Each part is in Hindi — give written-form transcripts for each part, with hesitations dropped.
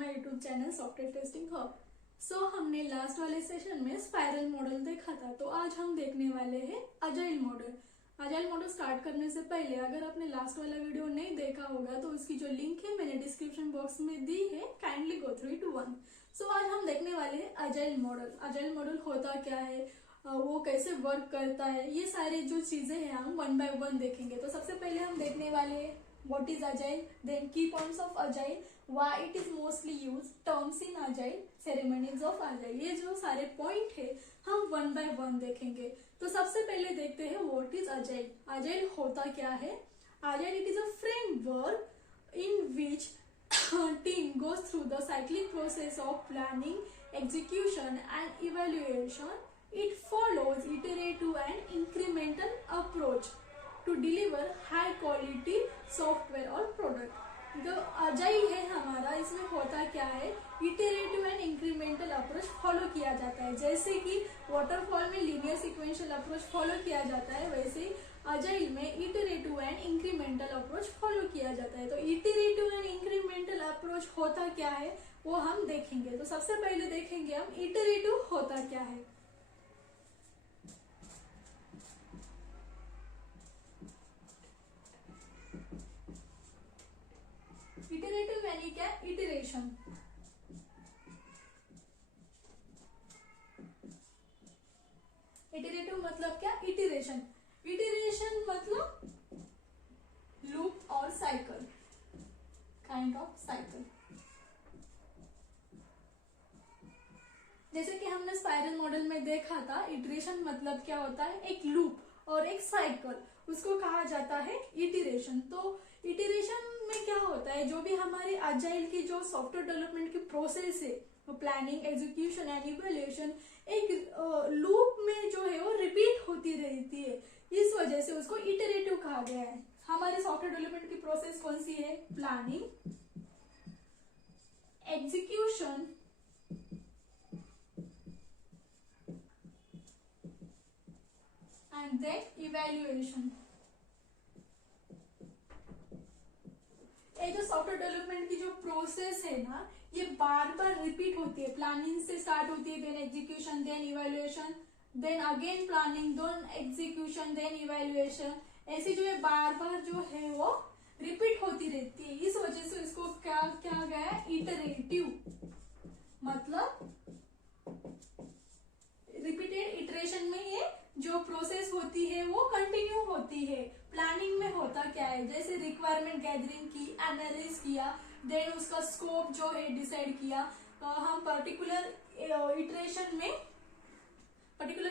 My YouTube channel software testing hub. हमने लास्ट वाले सेशन में स्पाइरल मॉडल देखा था, तो आज हम देखने वाले हैं agile model. Agile model start करने से पहले अगर आपने लास्ट वाला वीडियो नहीं देखा होगा तो उसकी जो लिंक है मैंने डिस्क्रिप्शन बॉक्स में दी है, kindly go through it once. आज हम देखने वाले हैं अजाइल मॉडल। अजाइल मॉडल होता क्या है, वो कैसे वर्क करता है, ये सारी जो चीजें हैं हम वन बाय वन देखेंगे। तो सबसे पहले हम देखने वाले हैं what is agile, then key points of agile, why it is mostly used, terms in agile, ceremonies of agile। ये जो सारे पॉइंट है हम वन बाय वन देखेंगे। तो सबसे पहले देखते हैं what is agile। agile होता क्या है। agile it is a framework in which team goes through the cyclic process of planning, execution and evaluation. It follows iterative and incremental approach to deliver high quality software और प्रोडक्ट। जो अजाइल है हमारा, इसमें होता क्या है, iterative and incremental approach follow किया जाता है। जैसे कि वाटरफॉल में लीनियर सीक्वेंशियल अप्रोच फॉलो किया जाता है, वैसे ही अजाइल में iterative and incremental approach follow किया जाता है। तो इटरेटिव एंड इंक्रीमेंटल अप्रोच होता क्या है वो हम देखेंगे। तो सबसे पहले देखेंगे हम इटरेटिव होता क्या है। इटरेटिव यानी क्या, इटरेशन। इटरेटिव मतलब क्या, इटरेशन। इटरेशन मतलब लूप और साइकिल, काइंड ऑफ साइकिल। जैसे कि हमने स्पाइरल मॉडल में देखा था, इटरेशन मतलब क्या होता है, एक लूप और एक साइकिल, उसको कहा जाता है इटरेशन। तो इटरेशन में क्या होता है, जो भी हमारे अजाइल की जो सॉफ्टवेयर डेवलपमेंट की प्रोसेस है, प्लानिंग, एग्जीक्यूशन एंड इवैल्यूएशन, एक लूप में जो है वो रिपीट होती रहती है, इस वजह से उसको इटरेटिव कहा गया है। हमारे सॉफ्टवेयर डेवलपमेंट की प्रोसेस कौन सी है, planning, execution and then evaluation. ये जो सॉफ्टवेयर डेवलपमेंट की जो प्रोसेस है ना, ये बार बार रिपीट होती है। प्लानिंग से स्टार्ट होती है, then execution, then evaluation, then again planning, then execution, then evaluation. ऐसी जो है बार बार जो है वो रिपीट होती रहती है, इस वजह से इसको क्या क्या गया है, इटरेटिव। मतलब रिपीटेड इटरेशन में ये जो प्रोसेस होती है वो कंटिन्यू होती है। प्लानिंग में होता क्या है, जैसे रिक्वायरमेंट गैदरिंग की, एनालिसिस किया, देन उसका स्कोप जो है डिसाइड किया। हम पर्टिकुलर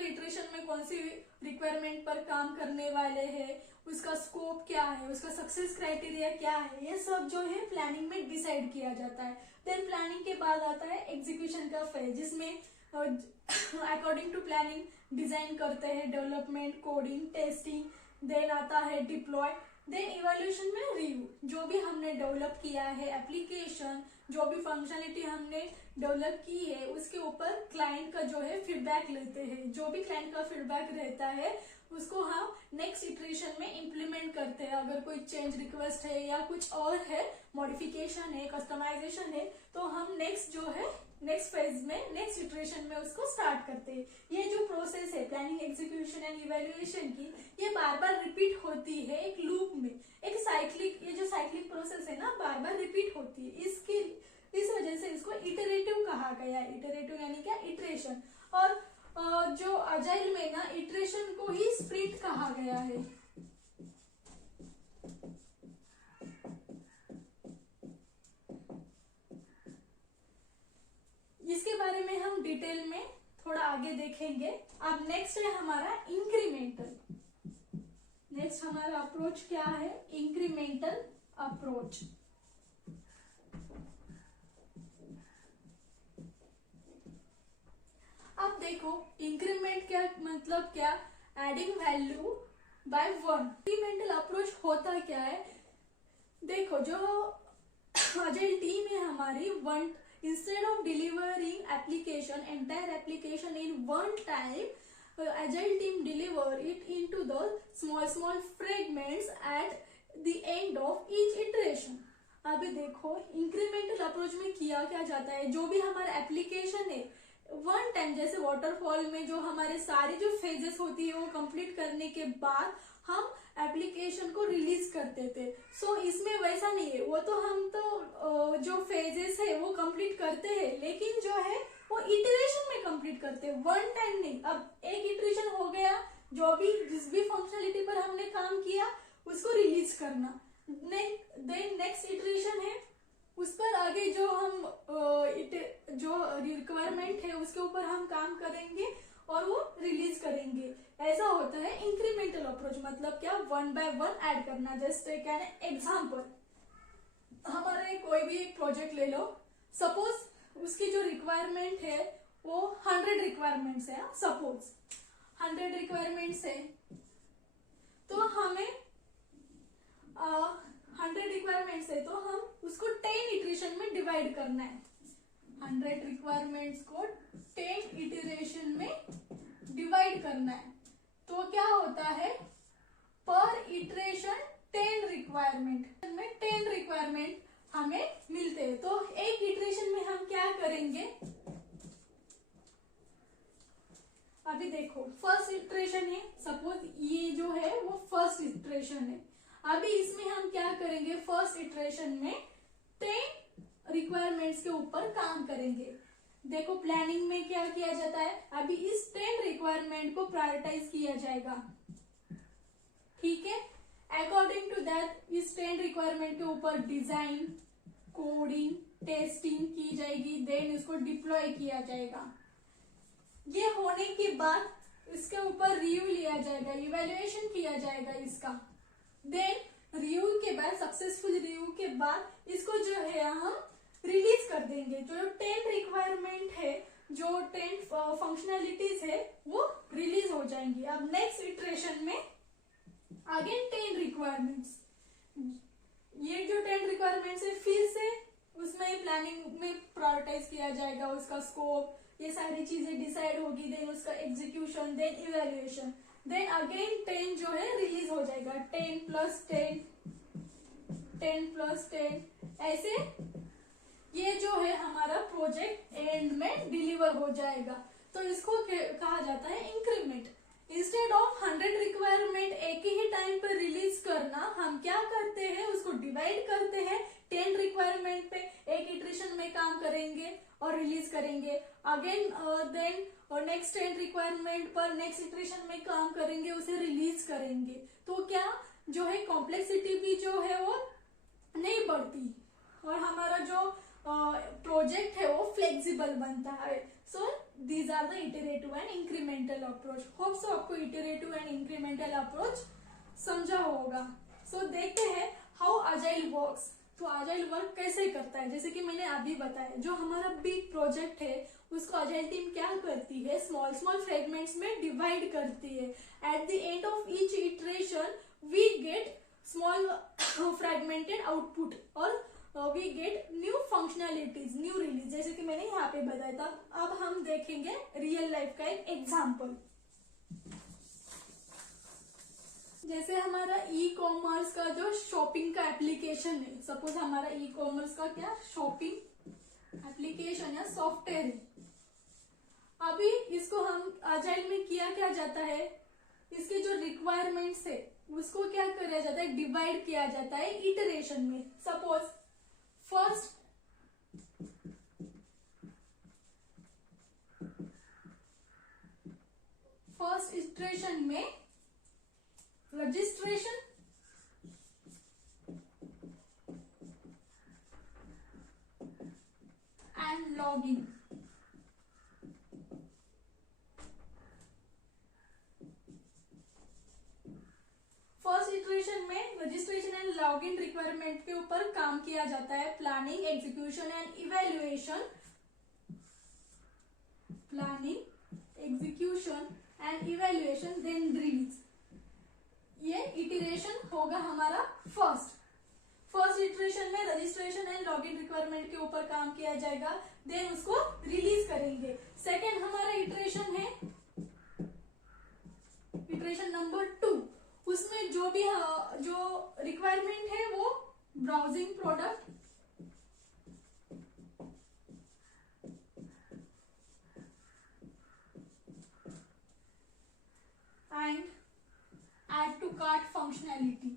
इटरेशन में कौन सी रिक्वायरमेंट पर काम करने वाले हैं, उसका स्कोप क्या है, उसका सक्सेस क्राइटेरिया क्या है, ये सब जो है प्लानिंग में डिसाइड किया जाता है। देन प्लानिंग के बाद आता है एग्जीक्यूशन का फेज, जिसमें अकॉर्डिंग टू प्लानिंग डिजाइन करते हैं, डेवलपमेंट, कोडिंग, टेस्टिंग, देन आता है डिप्लॉय, देन इवैल्यूएशन में रिव्यू। जो भी हमने डेवलप किया है एप्लीकेशन, जो भी फंक्शनलिटी हमने डेवलप की है, उसके ऊपर क्लाइंट का जो है फीडबैक लेते हैं। जो भी क्लाइंट का फीडबैक रहता है उसको हम नेक्स्ट इटरेशन में इम्प्लीमेंट करते हैं। अगर कोई चेंज रिक्वेस्ट है या कुछ और है, मॉडिफिकेशन है, कस्टमाइजेशन है, तो हम नेक्स्ट जो है नेक्स्ट फेज में, नेक्स्ट इटरेशन में उसको स्टार्ट करते हैं। ये जो प्रोसेस है प्लानिंग, एग्जीक्यूशन एंड इवैल्यूएशन की, ये बार बार रिपीट होती है एक लूप में, एक साइक्लिक। ये जो साइक्लिक प्रोसेस है ना, बार बार रिपीट होती है, इस वजह से इसको इटरेटिव कहा गया है। इटरेटिव यानी क्या, इटरेशन। और जो अजाइल में ना, इटरेशन को ही स्प्रिंट कहा गया है। इसके बारे में हम डिटेल में थोड़ा आगे देखेंगे। अब नेक्स्ट है हमारा इंक्रीमेंटल। नेक्स्ट हमारा अप्रोच क्या है, इंक्रीमेंटल अप्रोच। अब देखो इंक्रीमेंट क्या मतलब क्या, adding value by one. Incremental approach होता क्या है, देखो जो अजाइल टीम है हमारी, one instead of delivering entire application in one time, agile team deliver it into the small fragments at the end of each iteration. अभी देखो इंक्रीमेंटल अप्रोच में किया क्या जाता है, जो भी हमारा एप्लीकेशन है वन टाइम, जैसे वाटरफॉल में जो हमारे सारी जो फेजेस होती है वो कंप्लीट करने के बाद हम एप्लीकेशन को रिलीज करते थे। सो इसमें वैसा नहीं है, वो तो हम तो जो फेजेस है वो कंप्लीट करते हैं, लेकिन जो है वो इटरेशन में कंप्लीट करते हैं, वन टाइम नहीं। अब एक इटरेशन हो गया, जो भी जिस भी फंक्शनलिटी पर हमने काम किया उसको रिलीज करना, देन नेक्स्ट इटरेशन है उस पर आगे जो हम जो रिक्वायरमेंट है उसके ऊपर हम काम करेंगे और वो रिलीज करेंगे। ऐसा होता है इंक्रीमेंटल अप्रोच, मतलब क्या, वन बाय वन ऐड करना। जस्ट टेक एन एग्जांपल, हमारा कोई भी एक प्रोजेक्ट ले लो, सपोज उसकी जो रिक्वायरमेंट है वो 100 रिक्वायरमेंट्स है, सपोज 100 रिक्वायरमेंट्स है, तो हमें 100 रिक्वायरमेंट्स है तो हम उसको 10 इटरेशन में डिवाइड करना है। 100 रिक्वायरमेंट्स को 10 इटरेशन में डिवाइड करना है, तो क्या होता है, पर इटरेशन 10 रिक्वायरमेंट में 10 रिक्वायरमेंट हमें मिलते हैं। तो एक इटरेशन में हम क्या करेंगे, अभी देखो फर्स्ट इटरेशन है, सपोज ये जो है वो फर्स्ट इटरेशन है। अभी इसमें हम क्या करेंगे, फर्स्ट इटरेशन में 10 रिक्वायरमेंट्स के ऊपर काम करेंगे। देखो प्लानिंग में क्या किया जाता है, अभी इस 10 रिक्वायरमेंट को प्रायोरिटाइज किया जाएगा, ठीक है। अकॉर्डिंग टू दैट इस 10 रिक्वायरमेंट के ऊपर डिजाइन, कोडिंग, टेस्टिंग की जाएगी, देन इसको डिप्लॉय किया जाएगा। ये होने के बाद इसके ऊपर रिव्यू लिया जाएगा, इवैल्यूएशन किया जाएगा इसका। देन रिव्यू के बाद, सक्सेसफुल रिव्यू के बाद इसको जो है हम रिलीज कर देंगे। जो 10 रिक्वायरमेंट है, जो 10 फंक्शनैलिटीज है वो रिलीज हो जाएंगी। अब नेक्स्ट इटरेशन में अगेन 10 रिक्वायरमेंट्स, ये जो 10 रिक्वायरमेंट्स है फिर से उसमें प्लानिंग में प्रायोरिटाइज किया जाएगा, उसका स्कोप, ये सारी चीजें डिसाइड होगी, देन उसका execution, then evaluation, then again 10 जो है रिलीज हो जाएगा। 10 प्लस 10, 10 प्लस 10, ऐसे ये जो है हमारा प्रोजेक्ट एंड में डिलीवर हो जाएगा। तो इसको कहा जाता है इंक्रीमेंट। इंस्टेड ऑफ 100 रिक्वायरमेंट एक ही टाइम पर रिलीज करना, हम क्या करते हैं, उसको डिवाइड करते हैं। 10 रिक्वायरमेंट पे एक इटरेशन में काम करेंगे और रिलीज करेंगे, अगेन देन और नेक्स्ट 10 रिक्वायरमेंट पर नेक्स्ट इटरेशन में काम करेंगे, उसे रिलीज करेंगे। तो क्या जो है कॉम्प्लेक्सिटी भी जो है वो नहीं बढ़ती और हमारा जो प्रोजेक्ट है वो फ्लेक्सिबल बनता है। So these are the iterative and incremental approach. Hope so आपको इटरेटिव एंड इंक्रीमेंटल अप्रोच समझा होगा। सो देखते हैं हाउ अजाइल वर्क्स। तो अजाइल वर्क कैसे करता है, जैसे कि मैंने अभी बताया, जो हमारा बिग प्रोजेक्ट है उसको अजाइल टीम क्या करती है, स्मॉल स्मॉल फ्रेगमेंट्स में डिवाइड करती है। At the end of each iteration we get small fragmented output और we get new functionalities, new release, जैसे कि मैंने यहाँ पे बताया था। अब हम देखेंगे रियल लाइफ का एक एग्जाम्पल। जैसे हमारा ई कॉमर्स का जो शॉपिंग का एप्लीकेशन है, सपोज हमारा ई कॉमर्स का क्या शॉपिंग एप्लीकेशन या सॉफ्टवेयर है। अभी इसको हम अजाइल में किया क्या जाता है, इसके जो रिक्वायरमेंट्स है उसको क्या किया जाता है, डिवाइड किया जाता है इटरेशन में। सपोज फर्स्ट इटरेशन में registration, and login. First iteration में रजिस्ट्रेशन एंड लॉगिन रिक्वायरमेंट के ऊपर काम किया जाता है। Planning, execution and evaluation, planning, execution and evaluation, then release. ये इटरेशन होगा हमारा फर्स्ट इटरेशन में रजिस्ट्रेशन एंड लॉगिन रिक्वायरमेंट के ऊपर काम किया जाएगा, देन उसको रिलीज करेंगे। सेकेंड हमारा इटरेशन है इटरेशन नंबर 2, उसमें जो भी जो रिक्वायरमेंट है वो browsing product, cart functionality.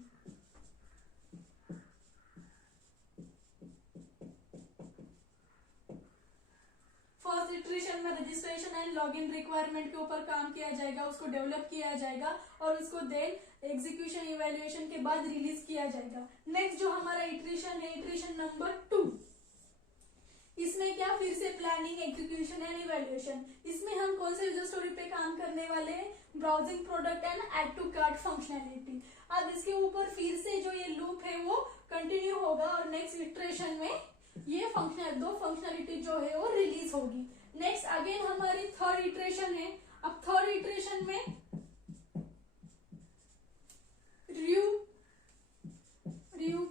First iteration में रजिस्ट्रेशन एंड लॉगिन रिक्वायरमेंट के ऊपर काम किया जाएगा, उसको डेवलप किया जाएगा और उसको देन एग्जीक्यूशन इवैल्यूएशन के बाद रिलीज किया जाएगा। नेक्स्ट जो हमारा इटरेशन है, इटरेशन नंबर 2, इसमें क्या फिर से प्लानिंग, एग्जीक्यूशन एंड इवैल्यूएशन। इसमें हम कौन से यूजर स्टोरी पे काम करने वाले हैं, browsing product and add to cart functionality. अब इसके ऊपर फिर से जो ये लूप है वो कंटिन्यू होगा और नेक्स्ट इटरेशन में ये दो फंक्शनैलिटी जो है वो रिलीज होगी। नेक्स्ट अगेन हमारी थर्ड इटरेशन है। अब थर्ड इटरेशन में review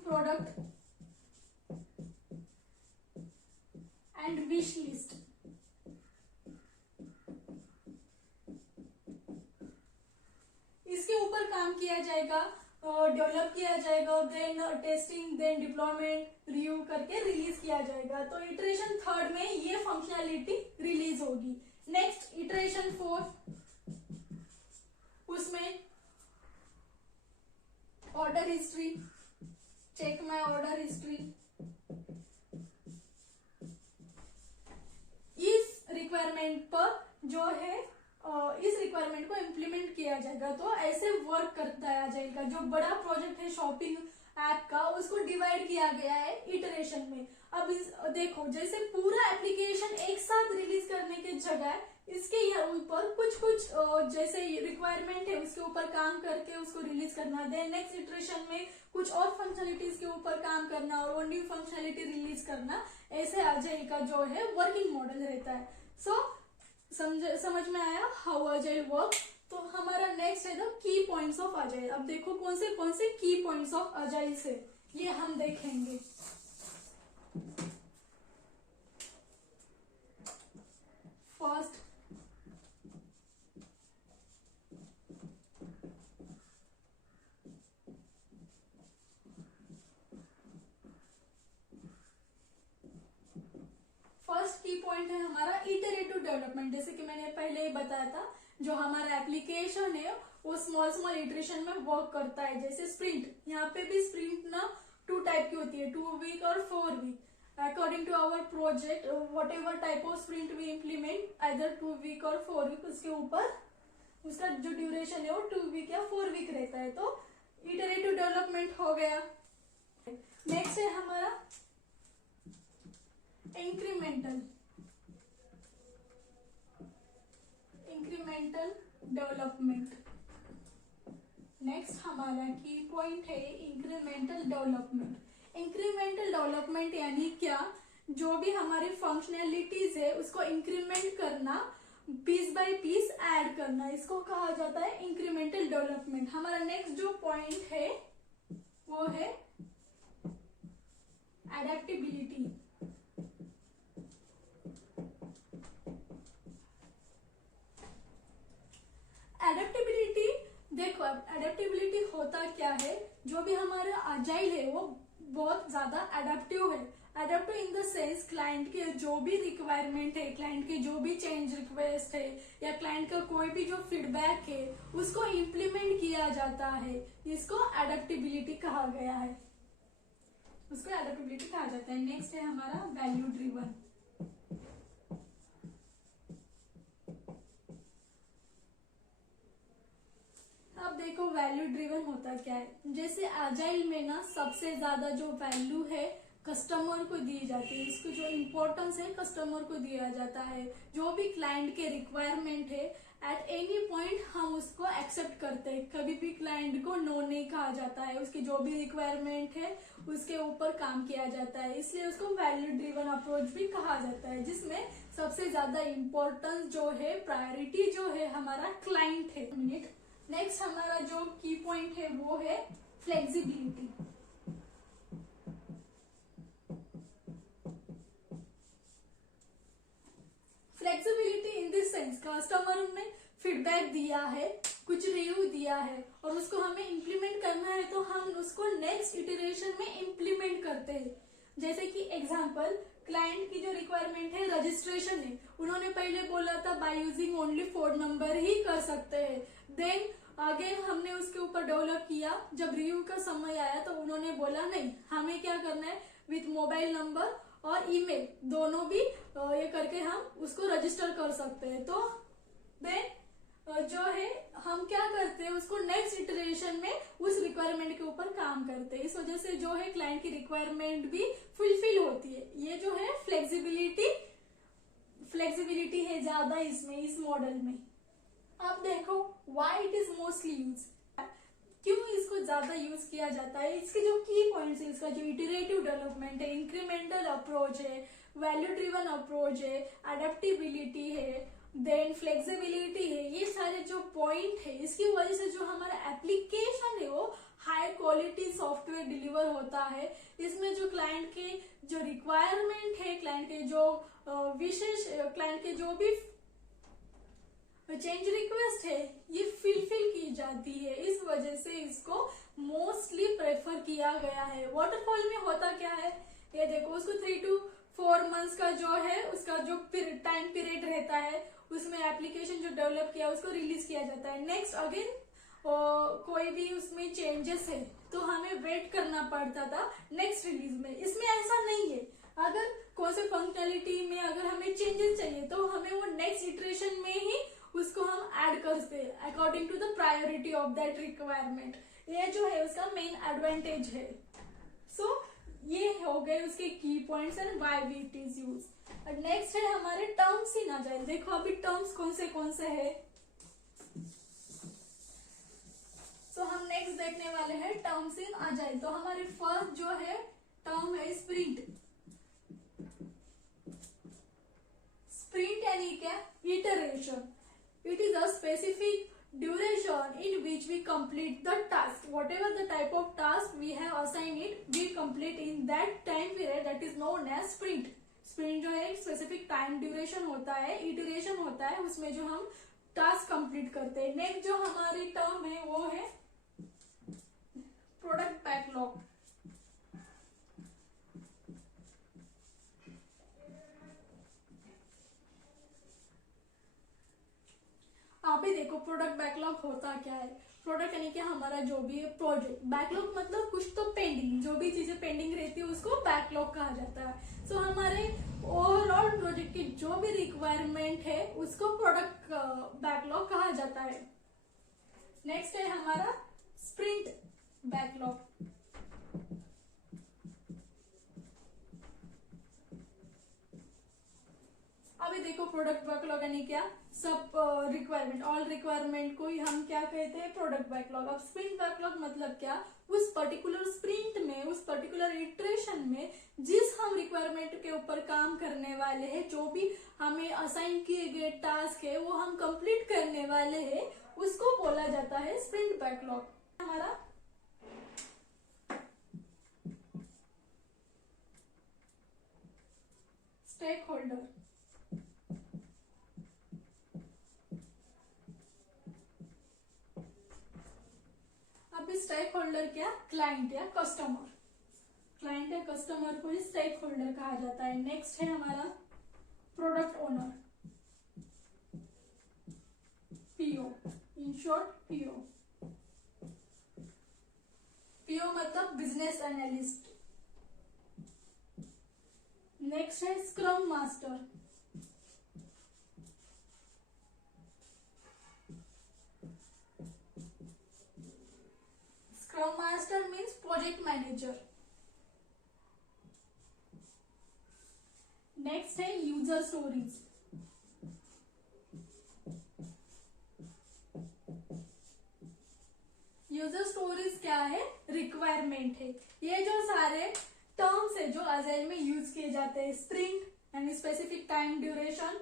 product and wish list. इसके ऊपर काम किया जाएगा, डेवलप किया जाएगा, then testing, then deployment, review करके रिलीज किया जाएगा। तो इटरेशन थर्ड में ये फंक्शनैलिटी रिलीज होगी। नेक्स्ट इटरेशन 4, उसमें order history, check my order history. इस रिक्वायरमेंट पर जो है इस रिक्वायरमेंट को इम्प्लीमेंट किया जाएगा। तो ऐसे वर्क करता है जाएगा। जो बड़ा प्रोजेक्ट है शॉपिंग ऐप का, उसको डिवाइड किया गया है इटरेशन में। अब देखो, जैसे पूरा एप्लीकेशन एक साथ रिलीज करने के जगह इसके ऊपर कुछ जैसे रिक्वायरमेंट है उसके ऊपर काम करके उसको रिलीज करना। देन नेक्स्ट इटरेशन में कुछ और फंक्शनलिटीज के ऊपर काम करना और वो न्यू फंक्शनलिटी रिलीज करना। ऐसे अजाइल का जो है वर्किंग मॉडल रहता है। समझ में आया हाउ अजाइल वर्क। तो हमारा नेक्स्ट है the key points of agile. अब देखो कौन से की पॉइंट्स ऑफ अजाइल से ये हम देखेंगे। फर्स्ट, की पॉइंट है हमारा इटरेटिव डेवलपमेंट। जैसे कि मैंने पहले ही बताया था, जो हमारा एप्लीकेशन है वो स्मॉल इटरेशन में वर्क करता है। जैसे स्प्रिंट, यहाँ पे भी स्प्रिंट ना 2 टाइप की होती है, 2 वीक और 4 week. According to our project whatever type of sprint we implement, either 2 week और 4 वीक, उसके ऊपर उसका जो ड्यूरेशन है वो 2 वीक या 4 वीक रहता है। तो इटरेटिव डेवलपमेंट हो गया। नेक्स्ट है हमारा इंक्रीमेंटल डेवलपमेंट। नेक्स्ट हमारा की पॉइंट है इंक्रीमेंटल डेवलपमेंट। इंक्रीमेंटल डेवलपमेंट यानी क्या, जो भी हमारी फंक्शनैलिटीज है उसको इंक्रीमेंट करना, पीस बाय पीस ऐड करना, इसको कहा जाता है इंक्रीमेंटल डेवलपमेंट। हमारा नेक्स्ट जो पॉइंट है वो है एडेप्टेबिलिटी। एडेप्टेबिलिटी, देखो अब एडेप्टेबिलिटी होता क्या है, जो भी हमारा अजाइल है वो बहुत ज्यादा एडेप्टिव है। Adaptive in the sense client के जो भी रिक्वायरमेंट है, क्लाइंट की जो भी चेंज रिक्वेस्ट है या क्लाइंट का कोई भी जो फीडबैक है उसको इम्प्लीमेंट किया जाता है। इसको एडेप्टेबिलिटी कहा गया है, उसको एडेप्टेबिलिटी कहा जाता है। नेक्स्ट है हमारा वैल्यू ड्रिवन। अब देखो वैल्यू ड्रिवन होता क्या है। जैसे अजाइल में ना सबसे ज्यादा जो वैल्यू है कस्टमर को दी जाती है, इसको जो इम्पोर्टेंस है कस्टमर को दिया जाता है। जो भी क्लाइंट के रिक्वायरमेंट है एट एनी पॉइंट हम उसको एक्सेप्ट करते हैं, कभी भी क्लाइंट को नो नहीं कहा जाता है। उसकी जो भी रिक्वायरमेंट है उसके ऊपर काम किया जाता है, इसलिए उसको वैल्यू ड्रिवन अप्रोच भी कहा जाता है, जिसमें सबसे ज्यादा इम्पोर्टेंस जो है, प्रायोरिटी जो है हमारा क्लाइंट है। नेक्स्ट हमारा जो की पॉइंट है वो है flexibility. Flexibility in this sense, customer ने फीडबैक दिया है, कुछ रिव्यू दिया है और उसको हमें इम्प्लीमेंट करना है, तो हम उसको नेक्स्ट इटरेशन में इम्प्लीमेंट करते हैं। जैसे कि एग्जांपल, क्लाइंट की जो रिक्वायरमेंट है रजिस्ट्रेशन है, उन्होंने पहले बोला था बाय यूजिंग ओनली 4 नंबर ही कर सकते हैं। देन अगेन हमने उसके ऊपर डेवलप किया। जब रिव्यू का समय आया तो उन्होंने बोला नहीं, हमें क्या करना है, विथ मोबाइल नंबर और ईमेल दोनों भी ये करके हम उसको रजिस्टर कर सकते हैं। तो देन जो है हम क्या करते हैं, उसको नेक्स्ट इटरेशन में उस रिक्वायरमेंट के ऊपर काम करते हैं। इस वजह से जो है क्लाइंट की रिक्वायरमेंट भी फुलफिल होती है। ये जो है फ्लेक्सिबिलिटी है ज्यादा इसमें, इस मॉडल में। अब देखो why it is mostly use, क्यों इसको ज्यादा यूज किया जाता है। इसके जो की पॉइंट्स है, इसका जो इटरेटिव डेवलपमेंट है, इंक्रीमेंटल अप्रोच है, वैल्यू ड्रिवन अप्रोच है, अडेप्टिबिलिटी है, देन फ्लेक्सिबिलिटी है, ये सारे जो पॉइंट है इसकी वजह से जो हमारा एप्लीकेशन है वो हाई क्वालिटी सॉफ्टवेयर डिलीवर होता है। इसमें जो क्लाइंट के जो रिक्वायरमेंट है, क्लाइंट के जो क्लाइंट के जो भी चेंज रिक्वेस्ट है ये फुलफिल की जाती है। इस वजह से इसको मोस्टली प्रेफर किया गया है। वाटरफॉल में होता क्या है, ये देखो उसको 3 to 4 मंथ्स का जो है उसका जो टाइम पीरियड रहता है, उसमें एप्लीकेशन जो डेवलप किया उसको रिलीज किया जाता है। नेक्स्ट अगेन कोई भी उसमें चेंजेस है तो हमें वेट करना पड़ता था नेक्स्ट रिलीज में। इसमें ऐसा नहीं है, अगर कोई से फंक्शनैलिटी में अगर हमें चेंजेस चाहिए तो हमें वो नेक्स्ट इटरेशन में ही उसको हम ऐड करते हैं according to the priority of that requirement. ये जो है उसका मेन एडवांटेज है। सो ये हो गए उसके की points and why it is use. Next है हमारे टर्म्स इन अजाइल। देखो अभी टर्म्स कौन से है। सो हम नेक्स्ट देखने वाले हैं टर्म्स इन अजाइल। तो हमारे फर्स्ट जो है टर्म है स्प्रिंट। स्प्रिंट यानी क्या, iteration. It is a specific duration in which we complete the task. Whatever the type of task we have assigned it, we complete in that time period, that is known as sprint. Sprint जो है एक specific time duration होता है, iteration होता है, उसमें जो हम task complete करते हैं। नेक्स्ट जो हमारी टर्म है वो है प्रोडक्ट बैकलॉग। आप ही देखो प्रोडक्ट बैकलॉग होता क्या है। प्रोडक्ट यानी कि हमारा जो भी है प्रोजेक्ट, बैकलॉग मतलब कुछ तो पेंडिंग, जो भी चीजें पेंडिंग रहती है उसको बैकलॉग कहा जाता है। सो हमारे ओवरऑल प्रोजेक्ट की जो भी रिक्वायरमेंट है उसको प्रोडक्ट बैकलॉग कहा जाता है। नेक्स्ट है हमारा स्प्रिंट बैकलॉग। अभी देखो प्रोडक्ट बैकलॉग यानी क्या, सब रिक्वायरमेंट, ऑल रिक्वायरमेंट को ही हम क्या कहते हैं, प्रोडक्ट बैकलॉग। अब स्प्रिंट बैकलॉग मतलब क्या, उस पर्टिकुलर स्प्रिंट में, उस पर्टिकुलर इटरेशन में जिस हम रिक्वायरमेंट के ऊपर काम करने वाले हैं, जो भी हमें असाइन किए गए टास्क है वो हम कंप्लीट करने वाले हैं, उसको बोला जाता है स्प्रिंट बैकलॉग। हमारा स्टेक होल्डर। अभी स्टेक होल्डर क्या, क्लाइंट या कस्टमर। क्लाइंट या कस्टमर को ही स्टेक होल्डर कहा जाता है। नेक्स्ट है हमारा product owner, PO, in short PO. PO मतलब बिजनेस एनालिस्ट। नेक्स्ट है scrum master. Scrum master means project manager. Next है यूजर स्टोरीज। यूजर स्टोरीज क्या है, रिक्वायरमेंट है। ये जो सारे टर्म्स है जो अजाइल में यूज किए जाते हैं, sprint and specific time duration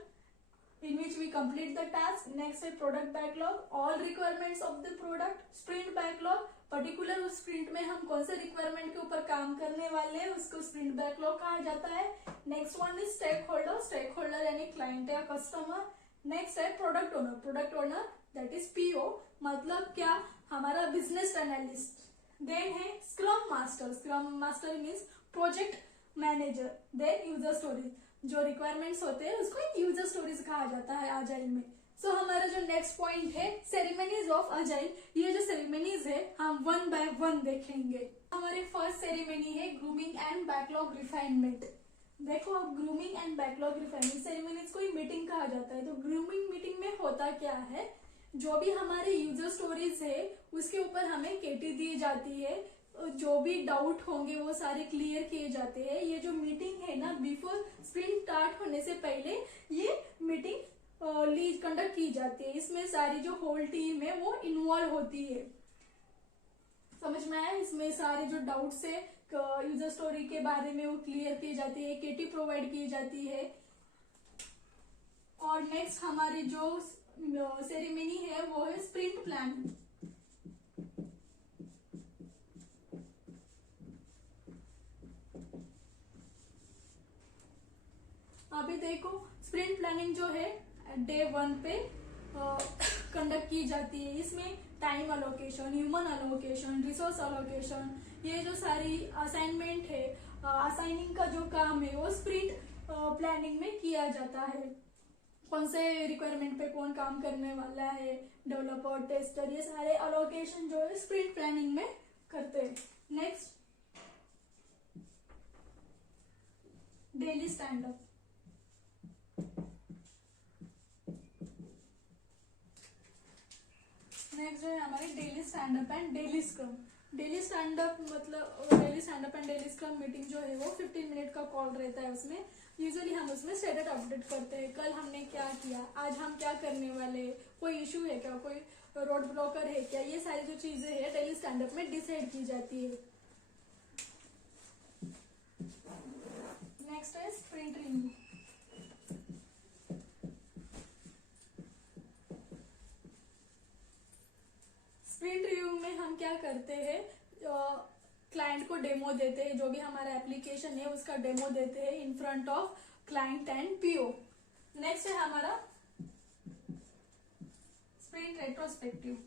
in which we complete the task. Next है product backlog, all requirements of the product. Sprint backlog, particular उस स्प्रिंट में हम कौन से रिक्वायरमेंट के ऊपर काम करने वाले हैं उसको स्प्रिंट बैकलॉग कहा जाता है। Next one is stakeholder. Stakeholder यानी क्लाइंट या कस्टमर। नेक्स्ट है product owner. Product owner that is PO, मतलब क्या, हमारा बिजनेस एनालिस्ट। देन है scrum master. Scrum master means project manager. Then user stories, जो रिक्वायरमेंट्स होते हैं उसको यूजर स्टोरीज कहा जाता है अजाइल में। सो हमारा जो नेक्स्ट पॉइंट है सेरेमनीज ऑफ अजाइल, ये जो सेरेमनीज है हम 1 by 1 देखेंगे। हमारी फर्स्ट सेरेमनी है ग्रूमिंग एंड बैकलॉग रिफाइनमेंट। देखो अब grooming and backlog refinement ceremonies को ही मीटिंग कहा जाता है। तो ग्रूमिंग मीटिंग में होता क्या है, जो भी हमारे यूजर स्टोरीज है उसके ऊपर हमें केटी दी जाती है, जो भी डाउट होंगे वो सारे क्लियर किए जाते हैं। ये जो मीटिंग है ना बिफोर स्प्रिंट स्टार्ट होने से पहले ये मीटिंग लीड कंडक्ट की जाती है। इसमें सारी जो होल टीम है वो इन्वॉल्व होती है। समझ में आया? इसमें सारे जो डाउट्स है यूजर स्टोरी के बारे में वो क्लियर की जाती है, केटी प्रोवाइड की जाती है। और नेक्स्ट हमारी जो सेरेमनी है वो है स्प्रिंट प्लानिंग। अभी देखो स्प्रिंट प्लानिंग जो है डे 1 पे कंडक्ट की जाती है। इसमें time allocation, human allocation, resource allocation, ये जो सारी असाइनमेंट है, असाइनिंग का जो काम है वो स्प्रिंट प्लानिंग में किया जाता है। कौन से रिक्वायरमेंट पे कौन काम करने वाला है, डेवलपर, टेस्टर, ये सारे अलोकेशन जो है स्प्रिंट प्लानिंग में करते हैं। Next daily stand up. Next है हमारी daily stand up and daily scrum. Daily stand up मतलब daily stand up and daily scrum meeting जो है वो 15 मिनट का कॉल रहता है। उसमें यूजुअली हम उसमें स्टेटस अपडेट करते हैं, कल हमने क्या किया, आज हम क्या करने वाले, कोई इशू है क्या, कोई रोड ब्लॉकर है क्या, ये सारी जो चीजें है डेली स्टैंड अप में डिसाइड की जाती है। नेक्स्ट है स्प्रिंट रिव्यू। स्प्रिंट रिव्यू में हम क्या करते हैं, क्लाइंट को डेमो देते हैं, जो भी हमारा एप्लीकेशन है उसका डेमो देते हैं in front of client and PO. Next है हमारा स्प्रिंट रेट्रोस्पेक्टिव।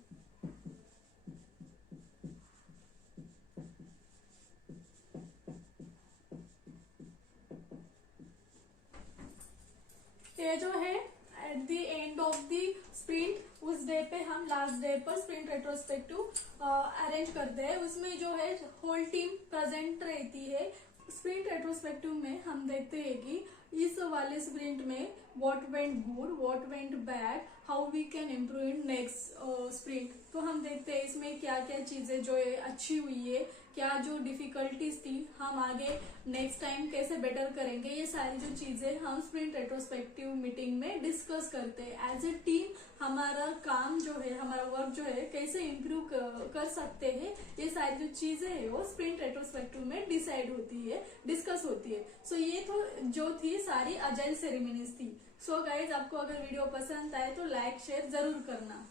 ये जो है at the end of the sprint, उस डे पे हम लास्ट डे पर स्प्रिंट रेट्रोस्पेक्टिव अरेंज करते हैं। उसमें जो है होल टीम प्रेजेंट रहती है। स्प्रिंट रेट्रोस्पेक्टिव में हम देखते हैं कि इस वाले स्प्रिंट में what went good, what went bad, how we can improve in next sprint. तो हम देखते हैं इसमें क्या क्या चीजें जो है अच्छी हुई है, क्या जो डिफिकल्टीज थी हम आगे नेक्स्ट टाइम कैसे बेटर करेंगे, ये सारी जो चीजें हम स्प्रिंट रेट्रोस्पेक्टिव मीटिंग में डिस्कस करते हैं। एज ए टीम हमारा काम जो है, हमारा वर्क जो है कैसे इम्प्रूव कर सकते हैं, ये सारी जो चीजें है वो स्प्रिंट रेट्रोस्पेक्टिव में डिसाइड होती है, डिस्कस होती है। सो ये तो जो थी सारी अजाइल सेरेमनीज थी। सो गाइज आपको अगर वीडियो पसंद आए तो लाइक शेयर जरूर करना।